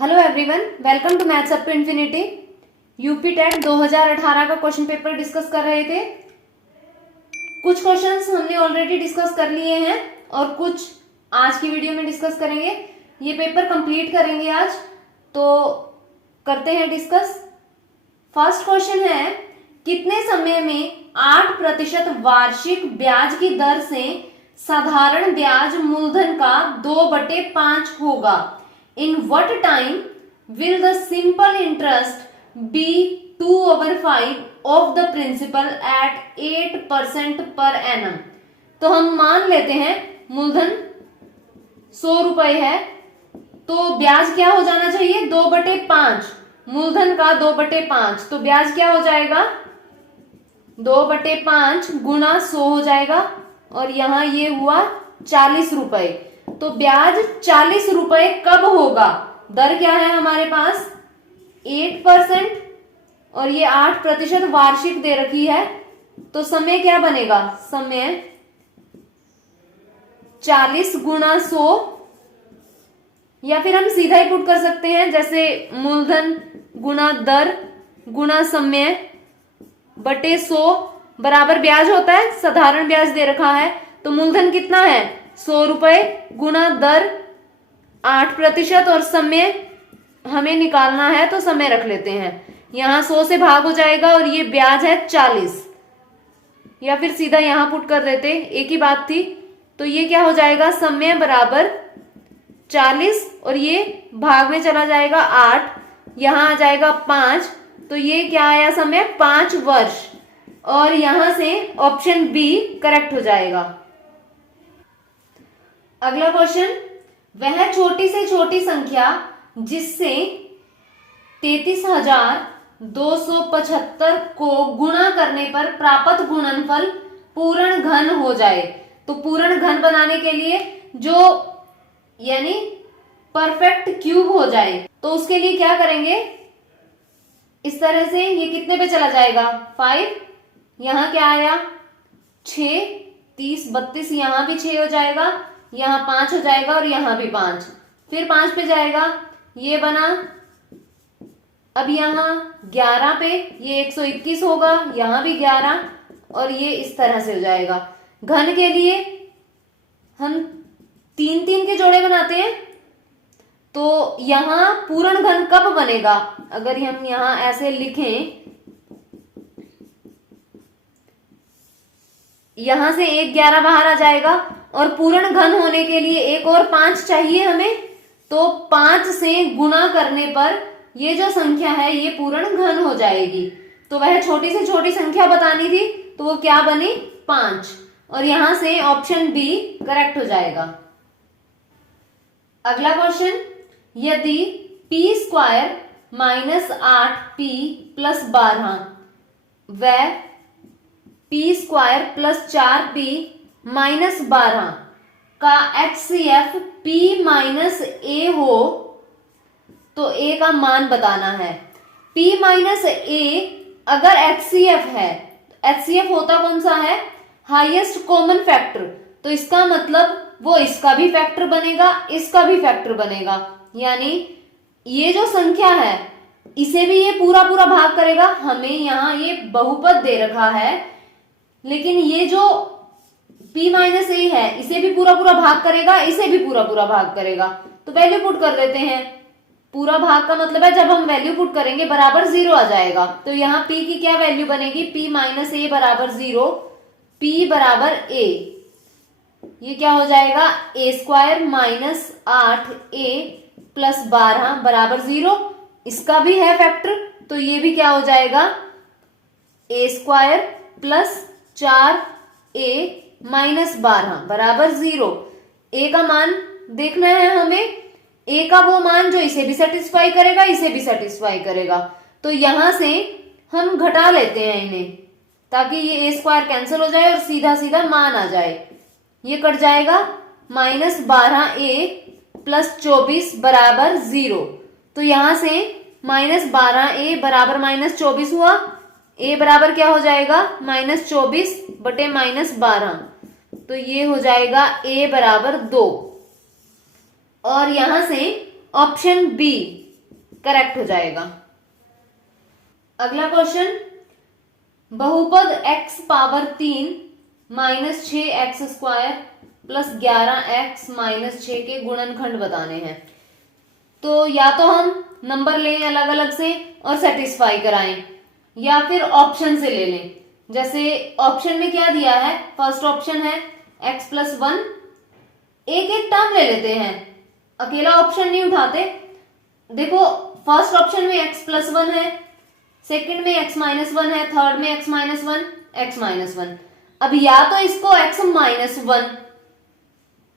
Hello everyone, welcome to maths up to infinity. UP TET 2018 का question paper discuss कर रहे थे। कुछ क्वेश्चंस हमने ऑलरेडी डिस्कस कर लिए हैं और कुछ आज की वीडियो में डिस्कस करेंगे। ये पेपर कंप्लीट करेंगे आज, तो करते हैं डिस्कस। फर्स्ट क्वेश्चन है, कितने समय में 8% वार्षिक ब्याज की दर से साधारण ब्याज मूलधन का 2/5 होगा? In what time will the simple interest be 2/5 of the principal at 8% per annum? तो हम मान लेते हैं मूलधन 100 रुपए है, तो ब्याज क्या हो जाना चाहिए? 2/5, मूलधन का 2/5, तो ब्याज क्या हो जाएगा? 2/5 गुणा 100 हो जाएगा और यहां ये हुआ 40 रुपए। तो ब्याज 40 रुपए कब होगा? दर क्या है हमारे पास? 8% और ये 8% वार्षिक दे रखी है, तो समय क्या बनेगा? समय 40 गुणा 100, या फिर हम सीधा ही पुट कर सकते हैं, जैसे मूलधन गुणा दर गुणा समय बटे 100 बराबर ब्याज होता है। साधारण ब्याज दे रखा है, तो मूलधन कितना है? 100 रुपए गुणा दर 8% और समय हमें निकालना है, तो समय रख लेते हैं। यहां 100 से भाग हो जाएगा और ये ब्याज है 40, या फिर सीधा यहां पुट कर देते, एक ही बात थी। तो ये क्या हो जाएगा? समय बराबर 40 और ये भाग में चला जाएगा 8, यहां आ जाएगा 5, तो ये क्या आया? समय 5 वर्ष, और यहां से ऑप्शन बी करेक्ट हो जाएगा। अगला क्वेश्चन, वह छोटी से छोटी संख्या जिससे 33,275 को गुणा करने पर प्राप्त गुणनफल पूर्ण घन हो जाए। तो पूर्ण घन बनाने के लिए जो यानी परफेक्ट क्यूब हो जाए, तो उसके लिए क्या करेंगे? इस तरह से ये कितने पे चला जाएगा? 5, यहां क्या आया? 6, 30, 32, यहां भी 6 हो जाएगा, यहां 5 हो जाएगा और यहां भी 5, फिर 5 पे जाएगा, ये बना। अब यहां 11 पे ये 121 होगा, यहां भी 11 और ये इस तरह से हो जाएगा। घन के लिए हम 3-3 के जोड़े बनाते हैं, तो यहां पूर्ण घन कब बनेगा? अगर हम यहां ऐसे लिखें, यहां से 1 11 बाहर आ जाएगा और पूर्ण घन होने के लिए एक और 5 चाहिए हमें, तो 5 से गुणा करने पर ये जो संख्या है ये पूर्ण घन हो जाएगी। तो वह छोटी से छोटी संख्या बतानी थी, तो वो क्या बनी? 5, और यहां से ऑप्शन बी करेक्ट हो जाएगा। अगला क्वेश्चन, यदि p² - 8p + 12 व p² + 4p - 12 का HCF p - a हो, तो a का मान बताना है। p - a अगर HCF है, HCF होता कौन सा है? हाईएस्ट कॉमन फैक्टर, तो इसका मतलब वो इसका भी फैक्टर बनेगा, इसका भी फैक्टर बनेगा, यानी ये जो संख्या है इसे भी ये पूरा पूरा भाग करेगा। हमें यहां ये बहुपद दे रखा है, लेकिन ये जो p - a है इसे भी पूरा पूरा भाग करेगा, इसे भी पूरा पूरा भाग करेगा, तो वैल्यू पुट कर देते हैं। पूरा भाग का मतलब है जब हम वैल्यू पुट करेंगे बराबर 0 आ जाएगा, तो यहाँ p की क्या वैल्यू बनेगी? p - a बराबर 0, p बराबर a, ये क्या हो जाएगा? a² - 8a + 12 बराबर 0, इसका भी है फैक्टर, तो ये भी क्या हो जाएगा? a² + 4a - 12 बराबर 0। a का मान देखना है हमें, a का वो मान जो इसे भी सेटिस्फाई करेगा, इसे भी सेटिस्फाई करेगा, तो यहां से हम घटा लेते हैं इन्हें, ताकि ये a² कैंसिल हो जाए और सीधा सीधा मान आ जाए। ये कट जाएगा, -12a + 24 बराबर 0, तो यहां से -12a बराबर -24 हुआ, a बराबर क्या हो जाएगा? -24 बटे -12, तो ये हो जाएगा a बराबर 2, और यहां से ऑप्शन बी करेक्ट हो जाएगा। अगला क्वेश्चन, बहुपद x power 3 minus 6x² plus 11x-6 के गुणनखंड बताने हैं। तो या तो हम नंबर लें अलग अलग से और सेटिस्फाई कराएं, या फिर ऑप्शन से ले लें। जैसे ऑप्शन में क्या दिया है, फर्स्ट ऑप्शन है x+1, एक एक टर्म ले लेते हैं, अकेला ऑप्शन नहीं उठाते। देखो फर्स्ट ऑप्शन में x+1 है, सेकंड में x-1 है, थर्ड में x-1, x-1। अब या तो इसको x-1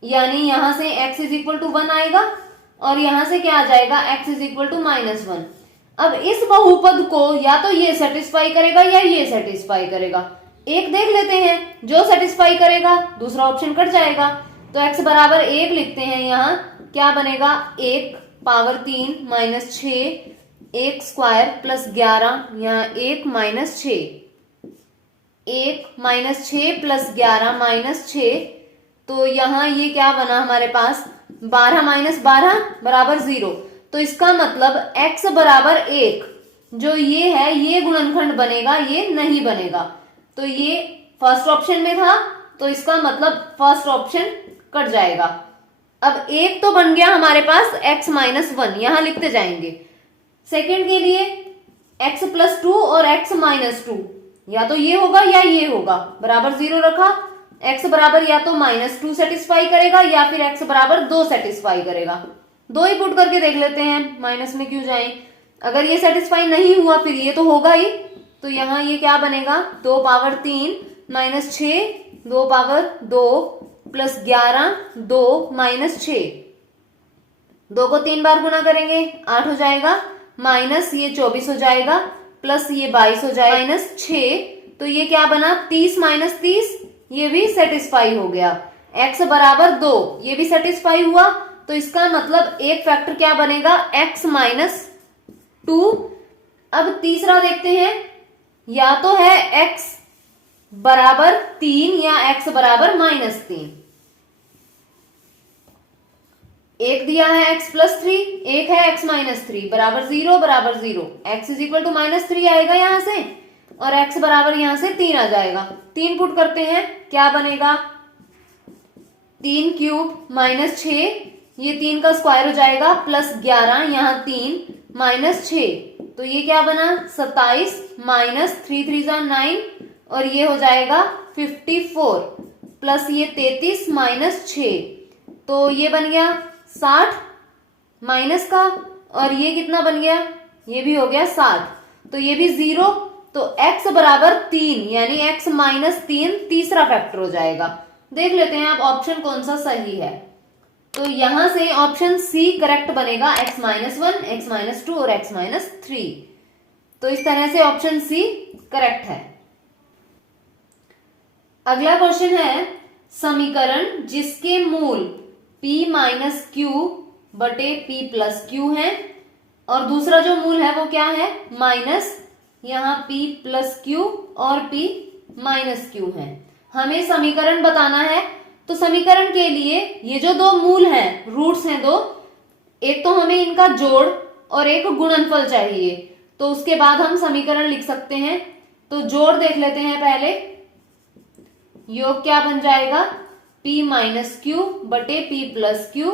यानी यहां से x = 1 आएगा और यहां से क्या आ जाएगा, x = -1। अब इस बहुपद को या तो ये सेटिस्फाई करेगा या ये सेटिस्फाई करेगा। एक देख लेते हैं, जो सेटिस्फाई करेगा दूसरा ऑप्शन कट जाएगा। तो x बराबर 1 लिखते हैं, यहाँ क्या बनेगा, 1 पावर 3 माइनस 6 1² प्लस 11, यहाँ 1 माइनस 6, 1 माइनस 6 प्लस 11 माइनस 6। तो यहाँ ये क्या बना हमारे पास, 12 माइनस 12 बराबर 0। तो इसका मतलब x बराबर 1 जो ये है ये गुणनखंड बनेगा, ये नहीं बनेगा। तो ये फर्स्ट ऑप्शन में था, तो इसका मतलब फर्स्ट ऑप्शन कट जाएगा। अब एक तो बन गया हमारे पास x-1, यहां लिखते जाएंगे। सेकंड के लिए x+2 और x-2, या तो ये होगा या ये होगा, बराबर 0 रखा। x बराबर या तो -2 सेटिस्फाई करेगा या फिर x बराबर 2 सेटिस्फाई करेगा। दो ही पुट करके देख लेते हैं, माइनस में क्यों जाएं। अगर ये सेटिस्फाई नहीं हुआ फिर ये तो होगा ही। तो यहाँ ये क्या बनेगा, 2 power 3 minus 6 2 power 2 plus 11 2 minus 6। 2 को 3 बार गुना करेंगे 8 हो जाएगा, माइनस ये 24 हो जाएगा, प्लस ये 22 हो जाएगा, माइनस 6। तो ये क्या बना, 30 माइनस 30, ये भी सेटिस्फाई हो गया। x बराबर 2, ये भी सेटिस्फाई हुआ। तो इसका मतलब एक फैक्टर क्या बनेगा, x-2। अब तीसरा देखते हैं, या तो है x बराबर 3 या x बराबर -3। एक दिया है x+3, एक है x-3, बराबर 0 बराबर 0। x = -3 आएगा यहां से और x बराबर यहां से 3 आ जाएगा। 3 पुट करते हैं, क्या बनेगा, 3 क्यूब माइनस 6, ये 3 का स्क्वायर हो जाएगा, प्लस 11 यहाँ 3 माइनस 6। तो ये क्या बना, 27 माइनस 3 3 9 और ये हो जाएगा 54, प्लस ये 33 माइनस 6। तो ये बन गया 60 माइनस का, और ये कितना बन गया, ये भी हो गया 60। तो ये भी 0। तो x बराबर 3 यानी x-3 तीसरा फैक्टर हो जाएगा। देख लेते हैं आप ऑप्शन कौन सा सही है। तो यहां से ऑप्शन सी करेक्ट बनेगा, x-1, x-2 और x-3। तो इस तरह से ऑप्शन सी करेक्ट है। अगला क्वेश्चन है, समीकरण जिसके मूल p माइनस क्यू बटे p प्लस क्यू है और दूसरा जो मूल है वो क्या है, माइनस यहाँ p प्लस क्यू और p माइनस क्यू है। हमें समीकरण बताना है। तो समीकरण के लिए ये जो दो मूल हैं, रूट्स हैं दो, एक तो हमें इनका जोड़ और एक गुणनफल चाहिए। तो उसके बाद हम समीकरण लिख सकते हैं। तो जोड़ देख लेते हैं पहले। योग क्या बन जाएगा, p माइनस क्यू बटे p प्लस क्यू,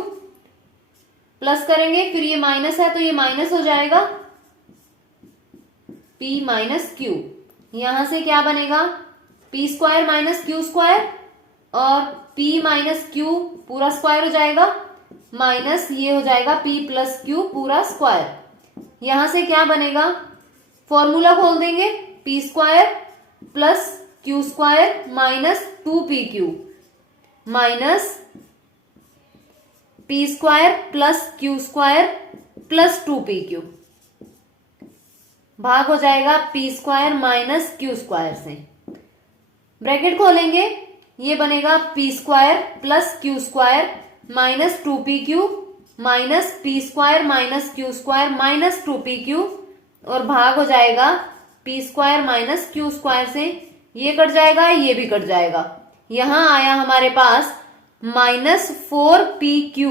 प्लस करेंगे फिर ये माइनस है तो ये माइनस हो जाएगा, p माइनस क्यू। यहां से क्या बनेगा, p² माइनस क्यू² और p माइनस क्यू पूरा स्क्वायर हो जाएगा, माइनस ये हो जाएगा p प्लस क्यू पूरा स्क्वायर। यहां से क्या बनेगा, फॉर्मूला खोल देंगे, p² plus q² minus 2pq minus p² plus q² plus 2pq, भाग हो जाएगा p² माइनस q² से। ब्रैकेट खोलेंगे, ये बनेगा p² plus q² minus 2pq minus p² minus q² minus 2pq और भाग हो जाएगा p² माइनस q² से। ये कट जाएगा, ये भी कट जाएगा। यहां आया हमारे पास -4pq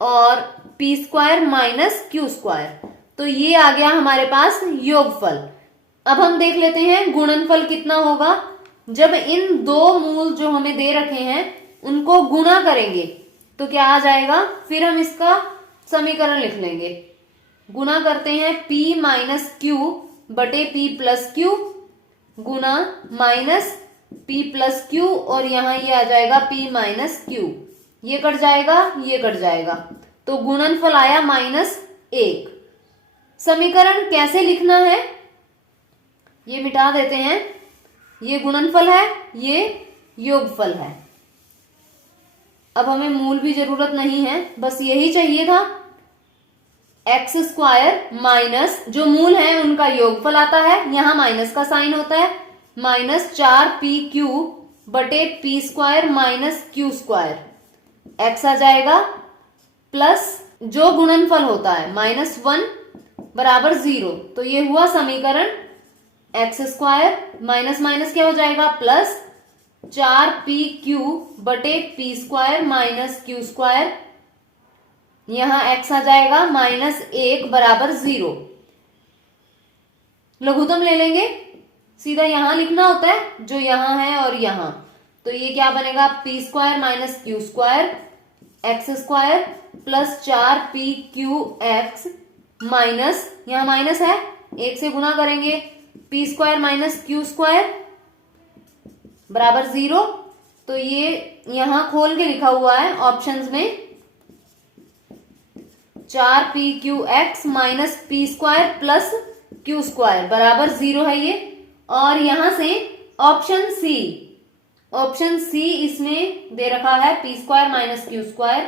और p² माइनस q²। तो ये आ गया हमारे पास योगफल। अब हम देख लेते हैं गुणनफल कितना होगा। जब इन दो मूल जो हमें दे रखे हैं उनको गुणा करेंगे तो क्या आ जाएगा, फिर हम इसका समीकरण लिख लेंगे। गुणा करते हैं p माइनस क्यू बटे p प्लस क्यू गुना माइनस p प्लस क्यू, और यहां ये आ जाएगा p माइनस क्यू। ये कट जाएगा, ये कट जाएगा, तो गुणनफल आया -1। समीकरण कैसे लिखना है, ये मिटा देते हैं। ये गुणनफल है, ये योगफल है। अब हमें मूल भी जरूरत नहीं है, बस यही चाहिए था। एक्स स्क्वायर माइनस जो मूल है उनका योगफल आता है, यहां माइनस का साइन होता है, माइनस 4p³ बटे p square minus q square. X आ जाएगा प्लस जो गुणनफल होता है -1 बराबर 0। तो ये हुआ समीकरण। एक्स स्क्वायर माइनस माइनस क्या हो जाएगा, प्लस 4p³ बटे p square minus q square. यहां x आ जाएगा -1 बराबर 0। लघुत्तम ले लेंगे, सीधा यहां लिखना होता है जो यहां है और यहां। तो ये क्या बनेगा, p square minus q square x square plus 4pqx minus, यहां माइनस है, 1 से गुणा करेंगे, p square minus q square बराबर 0। तो ये यहां खोल के लिखा हुआ है ऑप्शंस में, 4pqx minus p square plus Q square बराबर 0 है ये। और यहां से ऑप्शन सी इसमें दे रखा है p square minus q square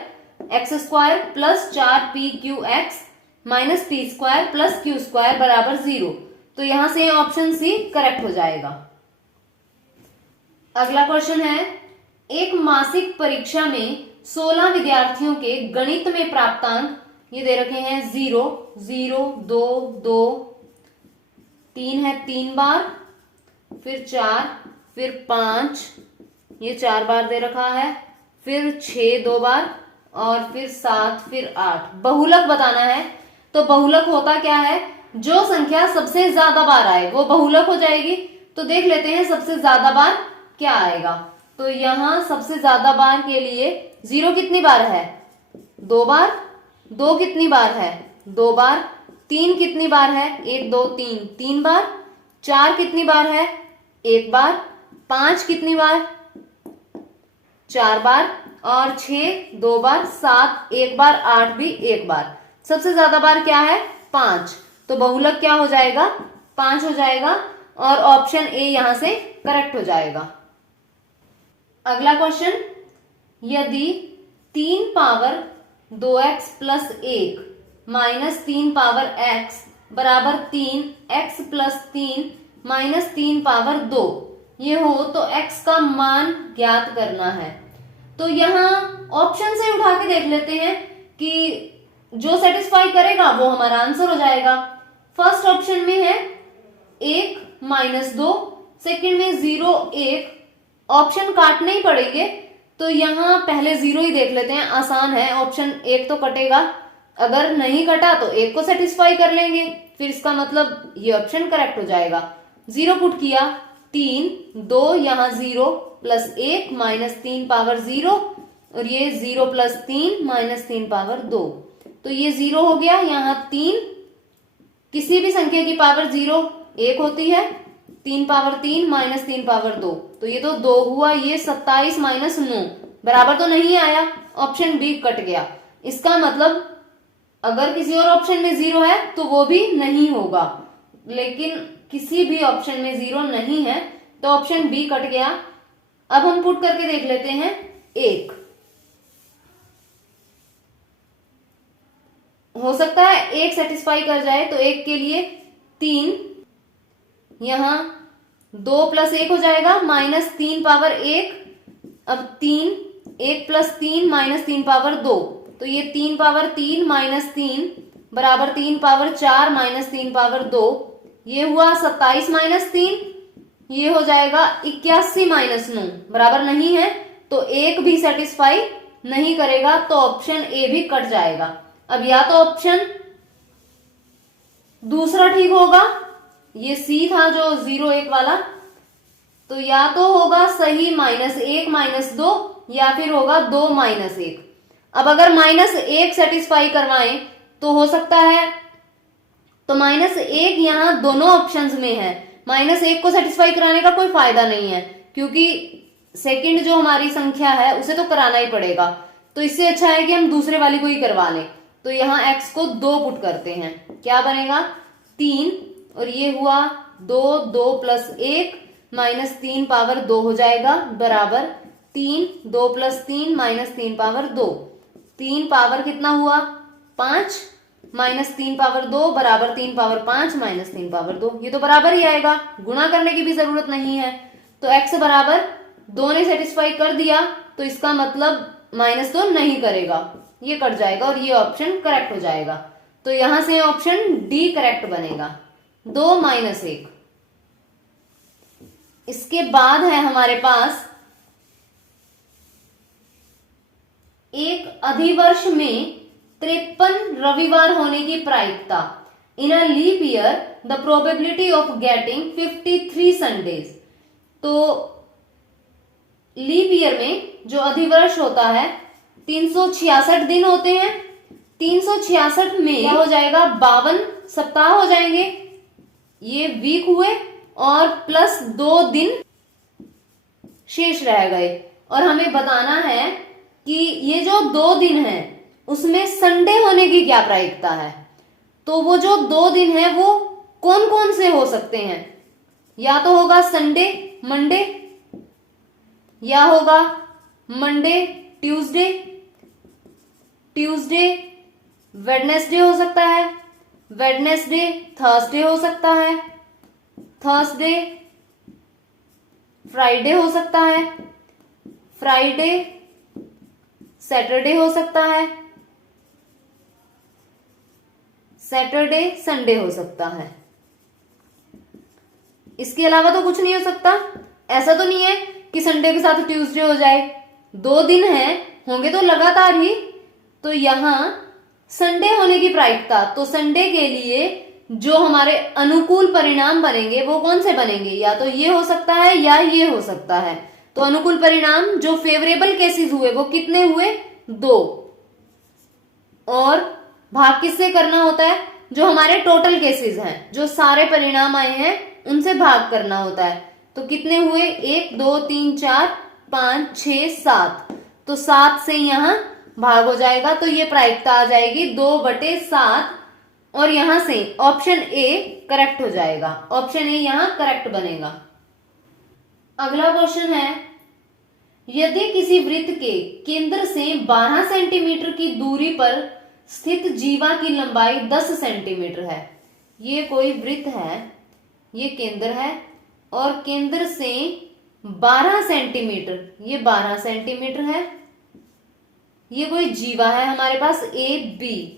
x square plus 4pqx minus p square plus Q square बराबर 0। तो यहां से ऑप्शन सी करेक्ट हो जाएगा। अगला क्वेश्चन है, एक मासिक परीक्षा में 16 विद्यार्थियों के गणित में प्राप्तांक ये दे रखे हैं 0, 0, 2, 2, 3 है 3 बार, फिर 4, फिर 5, ये 4 बार दे रखा है, फिर 6 2 बार, और फिर 7, फिर 8। बहुलक बताना है। तो बहुलक होता क्या है, जो संख्या सबसे ज्यादा बार आए वो बहुलक हो जाएगी। तो देख लेते हैं सबसे ज्यादा बार क्या आएगा। तो यहां सबसे ज्यादा बार के लिए 0 कितनी बार है, 2 बार, 2 कितनी बार है, 2 बार, 3 कितनी बार है, 1 2 3 3 बार, 4 कितनी बार है, 1 बार, 5 कितनी बार, 4 बार, और 6 2 बार, 7 1 बार, 8 भी 1 बार। सबसे ज्यादा बार क्या है, 5। तो बहुलक क्या हो जाएगा, 5 हो जाएगा, और ऑप्शन ए यहां से करेक्ट हो जाएगा। अगला क्वेश्चन, यदि 3 power 2x plus 1 minus 3 power x बराबर 3 x प्लस 3 माइनस 3 पावर 2 ये हो तो x का मान ज्ञात करना है। तो यहां ऑप्शन से उठा के देख लेते हैं कि जो सेटिस्फाई करेगा वो हमारा आंसर हो जाएगा। फर्स्ट ऑप्शन में है 1 माइनस 2, सेकेंड में 0 1, ऑप्शन काटने ही पड़ेंगे। तो यहां पहले 0 ही देख लेते हैं, आसान है। ऑप्शन 1 तो कटेगा, अगर नहीं कटा तो 1 को सेटिस्फाई कर लेंगे, फिर इसका मतलब ये ऑप्शन करेक्ट हो जाएगा। 0 पुट किया, 3 2, यहां 0 प्लस 1 माइनस 3 पावर 0, और ये 0 प्लस 3 माइनस 3 पावर 2। तो ये 0 हो गया। यहाँ 3, किसी भी संख्या की पावर 0 1 होती है, 3 पावर 3 माइनस 3 पावर 2, तो ये तो 2 हुआ। ये 27 माइनस 9 बराबर तो नहीं आया, ऑप्शन बी कट गया। इसका मतलब अगर किसी और ऑप्शन में 0 है तो वो भी नहीं होगा, लेकिन किसी भी ऑप्शन में 0 नहीं है तो ऑप्शन बी कट गया। अब हम पुट करके देख लेते हैं 1। हो सकता है 1 सेटिस्फाई कर जाए, तो 1 के लिए 3, यहां 2 प्लस 1 हो जाएगा माइनस 3 पावर 1, अब 3 1 प्लस 3 माइनस 3 पावर 2, तो ये 3 पावर 3 माइनस 3 बराबर 3 पावर 4 माइनस 3 पावर 2, ये हुआ 27 माइनस 3, ये हो जाएगा 81 माइनस 9 बराबर नहीं है, तो 1 भी सेटिस्फाई नहीं करेगा, तो ऑप्शन ए भी कट जाएगा। अब या तो ऑप्शन दूसरा ठीक होगा, ये सी था जो 0 1 वाला, तो या तो होगा सही -1 -2 या फिर होगा 2 -1। अब अगर -1 सेटिस्फाई करवाएं तो हो सकता है, तो -1 यहां दोनों ऑप्शंस में है, -1 को सेटिस्फाई कराने का कोई फायदा नहीं है, क्योंकि सेकंड जो हमारी संख्या है उसे तो कराना ही पड़ेगा। तो इससे अच्छा है कि हम दूसरे वाली को ही करवा लें। तो यहाँ x को 2 पुट करते हैं, क्या बनेगा 3, और ये हुआ 2, 2 + 1 -3 पावर 2 हो जाएगा, बराबर 3, 2 + 3 -3 पावर 2, 3 पावर कितना हुआ 5, -3 पावर 2 बराबर 3 पावर 5 -3 पावर 2, ये तो बराबर ही आएगा, गुणा करने की भी जरूरत नहीं है। तो x बराबर 2 ने सेटिस्फाई कर दिया, तो इसका मतलब -2 नहीं करेगा, ये कट जाएगा और ये ऑप्शन करेक्ट हो जाएगा। तो यहां से ऑप्शन डी करेक्ट बनेगा, 2 -1। इसके बाद है हमारे पास एक अधिवर्ष में 53 रविवार होने की प्रायिकता। In a leap year the probability of getting 53 Sundays. तो लीप ईयर में जो अधिवर्ष होता है 366 दिन होते हैं, 366 में क्या हो जाएगा 52 सप्ताह हो जाएंगे, ये वीक हुए, और प्लस 2 दिन शेष रह गए। और हमें बताना है कि ये जो 2 दिन है उसमें संडे होने की क्या प्रायिकता है। तो वो जो 2 दिन है वो कौन कौन से हो सकते हैं, या तो होगा संडे मंडे, या होगा मंडे ट्यूसडे, ट्यूसडे वेडनेसडे हो सकता है, वेडनेसडे थर्सडे हो सकता है, थर्सडे फ्राइडे हो सकता है, फ्राइडे सैटरडे हो सकता है, सैटरडे संडे हो सकता है। इसके अलावा तो कुछ नहीं हो सकता। ऐसा तो नहीं है कि संडे के साथ ट्यूसडे हो जाए, 2 दिन हैं, होंगे तो लगातार ही। तो यहां संडे होने की प्रायिकता, तो संडे के लिए जो हमारे अनुकूल परिणाम बनेंगे वो कौन से बनेंगे, या तो ये हो सकता है या ये हो सकता है। तो अनुकूल परिणाम जो फेवरेबल केसेस हुए वो कितने हुए 2, और भाग किससे करना होता है, जो हमारे टोटल केसेस हैं, जो सारे परिणाम आए हैं उनसे भाग करना होता है। तो कितने हुए 1 2 3 4 5 6 7, तो 7 से यहां भाग हो जाएगा, तो ये प्रायिकता आ जाएगी 2/7, और यहां से ऑप्शन ए करेक्ट हो जाएगा, ऑप्शन ए यहां करेक्ट बनेगा। अगला क्वेश्चन है, यदि किसी वृत्त के केंद्र से 12 सेंटीमीटर की दूरी पर स्थित जीवा की लंबाई 10 सेंटीमीटर है। ये कोई वृत्त है, ये केंद्र है, और केंद्र से 12 सेंटीमीटर, ये 12 सेंटीमीटर है, ये कोई जीवा है हमारे पास ए बी,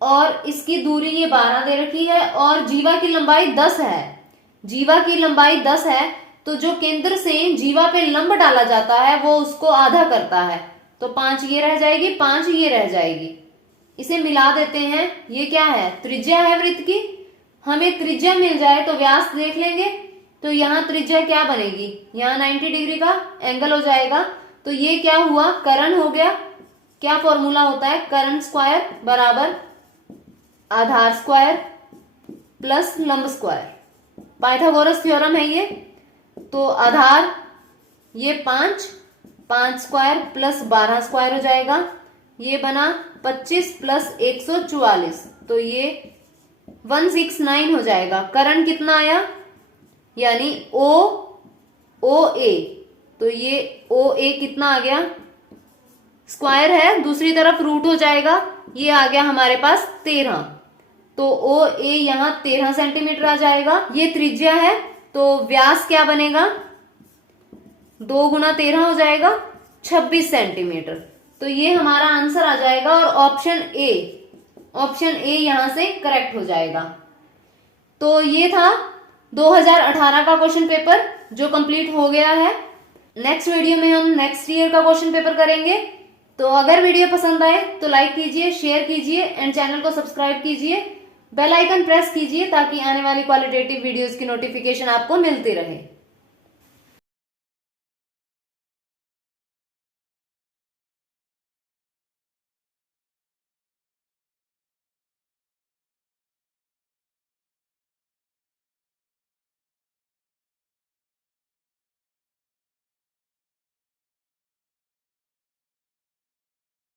और इसकी दूरी ये 12 दे रखी है, और जीवा की लंबाई 10 है। जीवा की लंबाई 10 है, तो जो केंद्र से जीवा पे लंब डाला जाता है वो उसको आधा करता है, तो 5 ये रह जाएगी, 5 ये रह जाएगी। इसे मिला देते हैं, ये क्या है त्रिज्या है वृत्त की, हमें त्रिज्या मिल जाए तो व्यास देख लेंगे। तो यहाँ त्रिज्या क्या बनेगी, यहाँ 90 डिग्री का एंगल हो जाएगा, तो ये क्या हुआ कर्ण हो गया। क्या फॉर्मूला होता है, कर्ण स्क्वायर बराबर आधार स्क्वायर प्लस लंब स्क्वायर, पाइथागोरस थ्योरम है ये। तो आधार ये 5 स्क्वायर प्लस 12 स्क्वायर हो जाएगा, ये बना 25 प्लस 144, तो ये 169 हो जाएगा। कर्ण कितना आया, यानी ओ ए, तो ये ओ ए कितना आ गया, स्क्वायर है, दूसरी तरफ रूट हो जाएगा, ये आ गया हमारे पास 13, तो ओ ए यहां 13 सेंटीमीटर आ जाएगा। ये त्रिज्या है, तो व्यास क्या बनेगा 2 गुना 13 हो जाएगा 26 सेंटीमीटर। तो ये हमारा आंसर आ जाएगा, और ऑप्शन ए यहां से करेक्ट हो जाएगा। तो ये था 2018 का क्वेश्चन पेपर जो कंप्लीट हो गया है। नेक्स्ट वीडियो में हम नेक्स्ट ईयर का क्वेश्चन पेपर करेंगे। तो अगर वीडियो पसंद आए तो लाइक कीजिए, शेयर कीजिए एंड चैनल को सब्सक्राइब कीजिए। बेल आइकन प्रेस कीजिए ताकि आने वाली क्वालिटेटिव वीडियोस की नोटिफिकेशन आपको मिलती रहे।